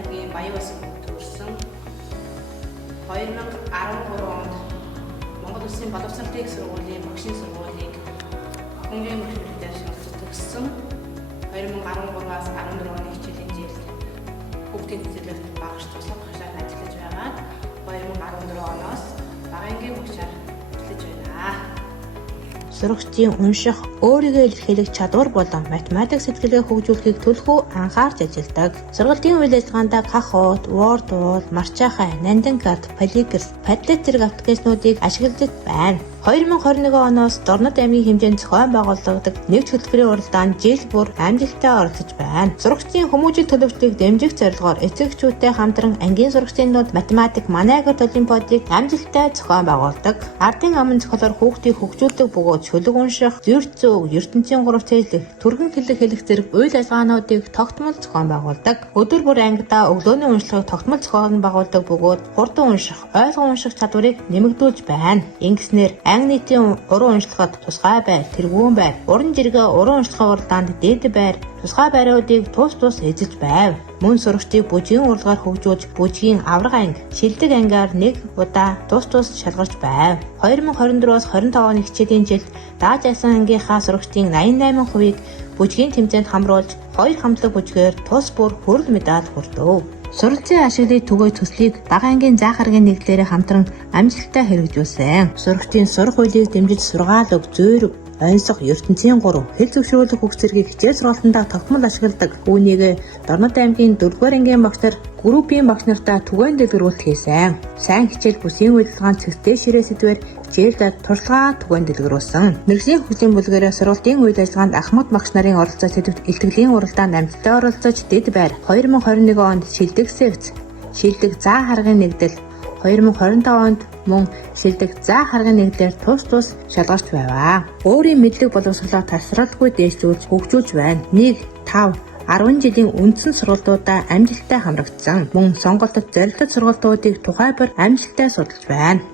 аймгийн Баян төрсэн 2013 онд Монгол Улсын боловсролын сургуулийн багшийн сургуулийг хөнгөн мөрөглөөр шалгалт төгссөн. 2013-аас 14 оны хичээлийн жилд хүүхдийн цэцэрлэгт багш туслах багшаар ажиллаж байгаа. 2014 оноос багаангийн багшаар ажиллаж байна. Сурагчдын унших, өөрийгөө илэрхийлэх чадвар болон математик сэтгэлгээ хөгжүүлэхийг түлхүү анхаарч ажилладаг. Сургалтын үйл ажиллагаанд Kahoot, Wordwall, Marchahai, Nandan-Card, Polyglot, Padlet зэрэг аппликейшнуудыг ашиглаж байна. 2021 оноос Дорнод аймгийн хэмжээнд зохион байгуулагддаг нэгж хөтөлбөрийн уралдаанд жил бүр амжилттай оролцож байна. Сурагчдын хүмүүжил төлөвчлөлийг дэмжих зорилгоор эцэгчүүдтэй хамтран ангийн сурагчдын дунд математик Манайгарт олимпиадыг амжилттай зохион байгуулдаг. Ардын аман зохиолоор хүүхдийг хөгжүүлдэг бөгөөд шүлэг унших, зүйрт зөөг, ертөнцийн 3 цэглэх, түргэн хэлэх зэрэг үйл ажиллагаануудыг тогтмол зохион байгуулдаг. Өдөр бүр ангидаа өглөөний уншлагыг тогтмол зохион байгуулдаг бөгөөд хурдан унших, ойлгон унших чадварыг нэмэгдүүлж байна. Ингэснээр анги нийтийн уран уншлагад тусгай байр, тэргүүн байр, уран жиргээ уран уншлагын уралдаанд дэд байр, тусгай байруудыг тус эзэлж байв. Мөн сурагчдыг бүжгийн урлагаар хөгжүүлж бүжгийн авраг анги, шилдэг ангиар нэг удаа тус шалгарч байв. 2024-оос 25 оны хичээлийн жилд дааж асан ангийнхаа сурагчдын 88%-ийг бүжгийн тэмцээнд хамруулж 2 хамтлаг бүжгээр тус бүр хүрэл медаль хүртв. Суралцсан ашиглыг түгэй төслийг бага ангийн заах харгийн нэгдлээрээ хамтран амжилттай хэрэгжүүлсэн. Сурагчдын сурах хуулийг дэмжиж сургаал өг, зөөр онцлог, ертөнцийн 3 хэл зөвшөөрөх бүх зэргийг хичээл сургалтандаа тогтмол ашигладаг. Үүнийг Дорнод аймгийн 4-р ангийн багш нар группийн багш нартай түгээн дэлгэрүүлэлт хийсэн. Сайн хичээл бүсийн үйлчлэгаанд цэгцтэй ширээ сэдвээр хичээлд туршлагаа түгээн дэлгэрүүлсэн. Мэргэжлийн хөгжлийн бүлгээрээ сургалтын үйл ажиллагаанд ахмад багш нарын оролцоо сэдвт илтгэлийн уралдаанд амжилттай оролцож дэд байр. 2021 онд шилдэг секц, шилдэг заа харгын нэгдэл, 2025 онд мөн шилдэг заа харгын нэгдлэр тус шалгарч байваа. Өөрийн мэдлэг боловсролоо тасралтгүй дээшлүүлж хөгжүүлж байна. 1, 5, 10 жилийн үндсэн сургалтуудаа амжилттай хамрагдсан. Мөн сонголтод зорилттой сургалтуудыг тухай бүр амжилттай судалж байна.